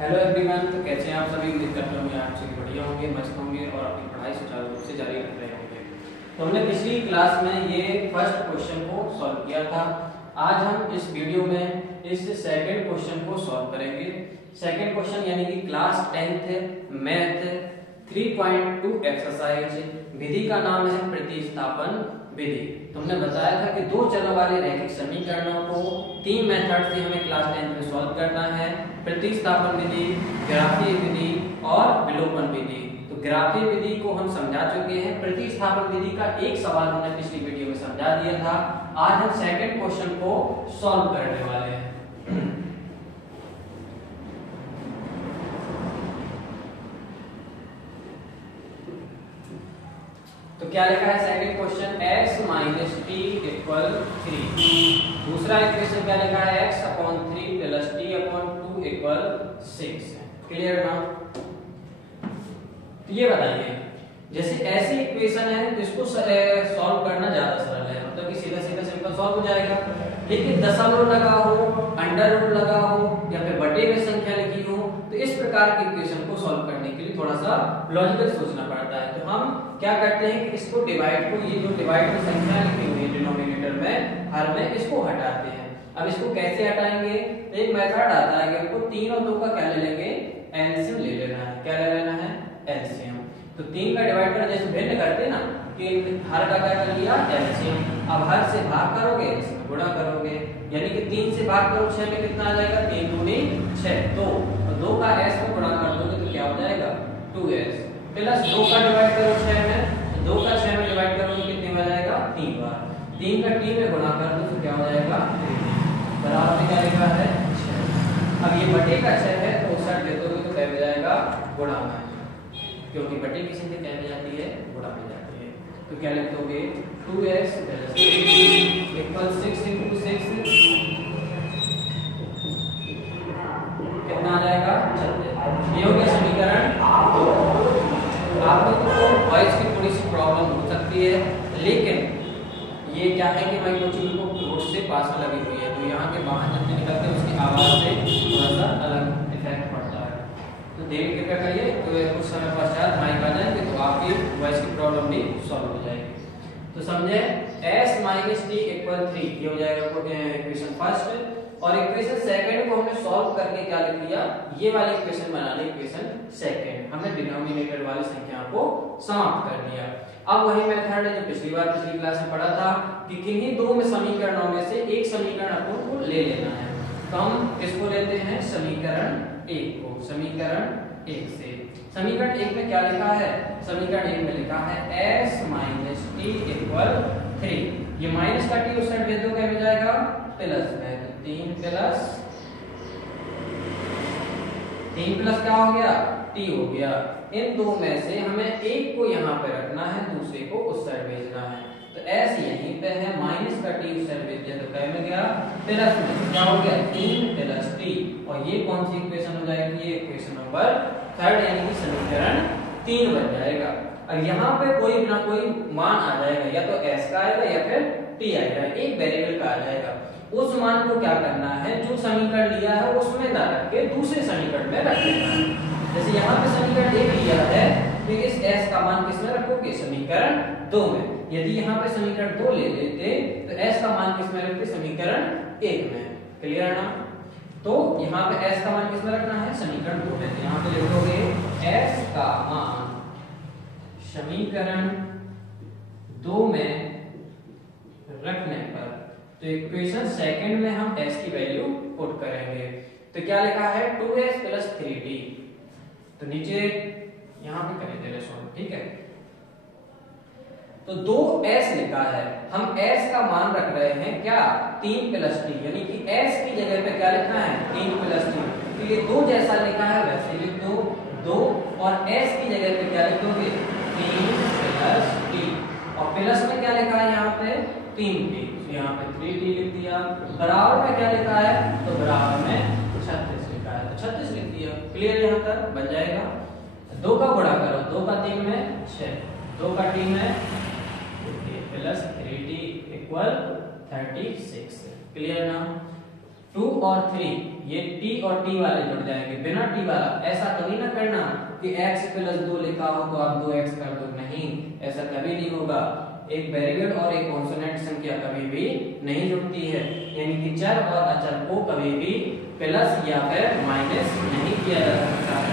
Hello everyone, तो कैसे हैं आप सभी। उम्मीद करता हूँ आप सभी बढ़िया होंगे, मस्त होंगे और अपनी पढ़ाई सुचारू रूप से जारी रख रहे होंगे। तो हमने पिछली क्लास में ये फर्स्ट क्वेश्चन को सॉल्व किया था। आज हम इस वीडियो में इस सेकंड क्वेश्चन को सॉल्व करेंगे। सेकंड क्वेश्चन यानी कि क्लास 10th मैथ 3.2 एक्सरसाइज। विधि का नाम है प्रतिस्थापन विधि। तो हमने बताया था कि दो चरों वाले रैखिक समीकरणों को तीन मेथड से हमें क्लास 10th में सॉल्व करना है। प्रतिस्थापन विधि, ग्राफीय विधि और विलोपन विधि। तो ग्राफीय विधि को हम समझा चुके हैं। प्रतिस्थापन विधि का एक सवाल हमने पिछली वीडियो में समझा दिया था। आज हम सेकंड क्वेश्चन को सॉल्व करने वाले हैं। तो क्या लिखा है second question, x minus T equal 3। दूसरा इक्वेशन क्या लिखा है, x upon 3 plus T upon 2 equal 6। Clear ना। तो ये बताइए, जैसे ऐसी इक्वेशन है तो इसको सॉल्व करना ज्यादा सरल है, मतलब कि सीधा सीधा सिंपल सॉल्व हो जाएगा। लेकिन दशमलव लगा हो, अंडर रूट लगा हो या फिर बटे में संख्या लिखी हो, तो इस प्रकार की इक्वेशन को सॉल्व करने के लिए थोड़ा सा लॉजिकल सोचना पड़ता है। तो हम क्या करते हैं कि इसको डिवाइड को, ये जो डिवाइड में संख्या लिखी हुई है डिनोमिनेटर में, हर में, इसको हटाते हैं। अब इसको कैसे हटाएंगे, तो एक मेथड आता है कि हमको 3 और 2 का क्या ले लेंगे, एलसीएम ले लेना है। क्या ले लेना है, एलसीएम। तो 3 का डिवाइड कर जैसे भिन्न करते हैं ना, कि हर का क्या कर लिया, एलसीएम। अब हर से भाग करोगे, इसमें गुणा करोगे, यानी कि 3 से भाग करो 6 में कितना आ जाएगा, 3 दूनी 6, 2। और 2 का s में गुणा कर दोगे तो क्या हो जाएगा, 2s प्लस 2 का डिवाइड करो 6 में, तो 2 का 6 में डिवाइड करोगे कितने में आ जाएगा, 3 बार। 3 का t में गुणा कर दो तो क्या हो जाएगा, बराबर में क्या लिखा है, 6। अब ये बटे का 6 है तो 59 दे दोगे तो क्या हो जाएगा, गुणा में, क्योंकि बटे की संख्या क्या में जाती है, गुणा में जाती है। तो क्या लिख दोगे, 2s प्लस 3 इक्वल 6 into 6 कितना आ जाएगा, 36। ये हो गया समीकरण 2। आप लोगों को वॉइस की थोड़ी सी प्रॉब्लम हो सकती है, लेकिन ये क्या है कि माइक्रोचिप को रोड से पास में लगी हुई है, तो यहाँ के बाहर जब निकलते हैं उसकी आवाज से थोड़ा सा अलग इफेक्ट पड़ता है। तो देख के क्या करिए, तो कुछ समय पश्चात माइक आ जाएंगे तो आपकी वॉइस की प्रॉब्लम भी सॉल्व हो जाएगी। तो समझे, s माइनस टी इक्वल 3 ये हो जाएगा इक्वेशन फर्स्ट। और इक्वेशन सेकंड को हमने सॉल्व करके क्या लिख लिया, ये वाली इक्वेशन बना ली इक्वेशन सेकंड। हमने डिनोमिनेटर वाली संख्या को समाप्त कर दिया। अब वही मेथड है जो पिछली क्लास में पढ़ा था कि किन्हीं दो में समीकरणों में से एक समीकरण अपन को ले लेना है। तो हम इसको लेते हैं समीकरण 1 को, समीकरण 1 से। समीकरण 1 में क्या लिखा है, समीकरण 1 में लिखा है s माइनस टी इक्वल 3। ये माइनस का टी उस साइड भेज दो, क्या मिल जाएगा, प्लस में। तो 3 प्लस क्या हो गया, टी हो गया। इन दो में से हमें एक को यहाँ पे रखना है, दूसरे को उस साइड भेजना है। तो s यहीं पे है, माइनस का टी उस साइड भेज दिया तो क्या में गया, प्लस में। क्या हो गया, 3 प्लस टी। और ये कौन सी इक्वेशन हो जाएगी, ये इक्वेशन नंबर 3 यानी कि समीकरण 3 बन जाएगा। अब यहाँ पे कोई ना कोई मान आ जाएगा, या तो s का आएगा या फिर t आएगा, एक वेरिएबल का आ जाएगा। उस मान को क्या करना है, जो समीकरण लिया है उसमें ना रख के दूसरे समीकरण में रख देना है। जैसे यहाँ पे समीकरण 1 लिया है तो इस s का मान किसमें रखोगे, समीकरण 2 में। यदि यहाँ पे समीकरण 2 ले लेते तो s का मान किसमें रखते, समीकरण 1 में। क्लियर ना। तो यहाँ पे s का मान किसमें रखना है, समीकरण 2 में। तो यहाँ पे लिख दोगे s का मान समीकरण 2 में रखने पर, तो इक्वेशन सेकंड में हम s की वैल्यू पुट करेंगे। तो क्या लिखा है, 2s प्लस 3t। तो नीचे यहां पे करेंगे रेशो, ठीक है। तो 2s लिखा है, हम s का मान रख रहे हैं क्या, 3 प्लस t, यानी कि s की जगह पे क्या लिखना है, 3 प्लस t। तो ये 2 जैसा लिखा है वैसे लिख दो 2, और s की जगह पे क्या लिख दोगे, 3 प्लस t। और प्लस में क्या लिखा है यहाँ पे, 3t, तो यहाँ पे 3t लिख दिया। बराबर में क्या लिखा है, तो बराबर में 36 लिखा है, तो 36 लिख दिया। क्लियर, यहाँ तक बन जाएगा। 2 का गुणा करो, 2 का 3 में 6, 2 का t में प्लस 3t इक्वल 36। क्लियर ना। 2 और 3 ये t और t वाले जुड़ जाएंगे, बिना t वाला। ऐसा कभी ना करना कि x + 2 लिखा हो तो आप 2x कर दो, नहीं, ऐसा कभी नहीं होगा। एक वेरिएबल और एक कांस्टेंट संख्या कभी भी नहीं जुड़ती है, यानी कि चर और अचर को कभी भी प्लस या फिर माइनस नहीं किया जा सकता है।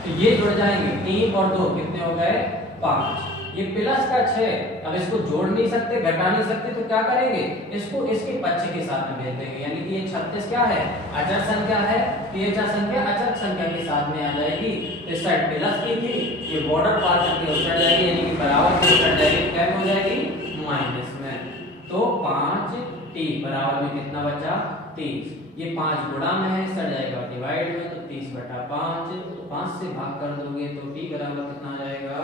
तो ये जुड़ जाएंगे, 3 और 2 कितने हो गए, 5। ये प्लस का 6, अब इसको जोड़ नहीं सकते, घटा नहीं सकते, तो क्या करेंगे, इसको इसके पक्ष के साथ में भेज देंगे, यानी कि ये 36 क्या है, अचर संख्या है, तो ये अचर संख्या अचर संख्या के साथ में आ जाएगी। इस साइड प्लस की थी, ये बॉर्डर पार करके उतर जाएगी, यानी कि बराबर से उतर जाएगी, क्या हो जाएगी, माइनस में। तो 5t बराबर में कितना बचा, 30। ये 5 गुणा में है, सड़ जाएगा डिवाइड में, तो 30/5, 5 से भाग कर दोगे तो t बराबर कितना आ जाएगा,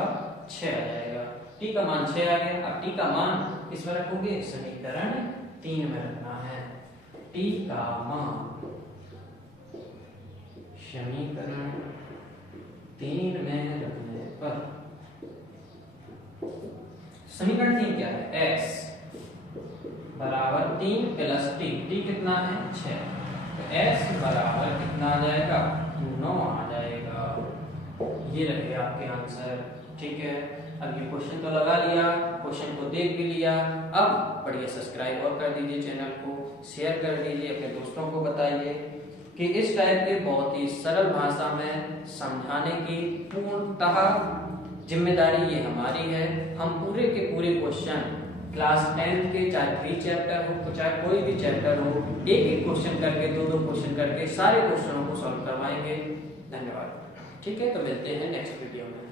6 आ जाएगा। t का मान 6 आ गया। अब t का मान इसमें रखोगे, समीकरण 3 में रखना है। t का मान समीकरण 3 में रखने पर, समीकरण 3 क्या है, x बराबर 3 + t, t कितना है, 6, तो x बराबर कितना आ जाएगा, 9 आ जाएगा। ये रहे आपके आंसर, ठीक है। अब ये क्वेश्चन तो लगा लिया, क्वेश्चन को देख भी लिया, अब बढ़िया सब्सक्राइब और कर दीजिए चैनल को, शेयर कर दीजिए, अपने दोस्तों को बताइए कि इस टाइप के बहुत ही सरल भाषा में समझाने की पूर्णतः जिम्मेदारी ये हमारी है। हम पूरे के पूरे क्वेश्चन क्लास 10th के, चाहे 3 चैप्टर हो, चाहे कोई भी चैप्टर हो, एक एक क्वेश्चन करके, 2-2 क्वेश्चन करके सारे क्वेश्चनों को सॉल्व करवाएंगे। धन्यवाद। ठीक है, तो मिलते हैं नेक्स्ट वीडियो में।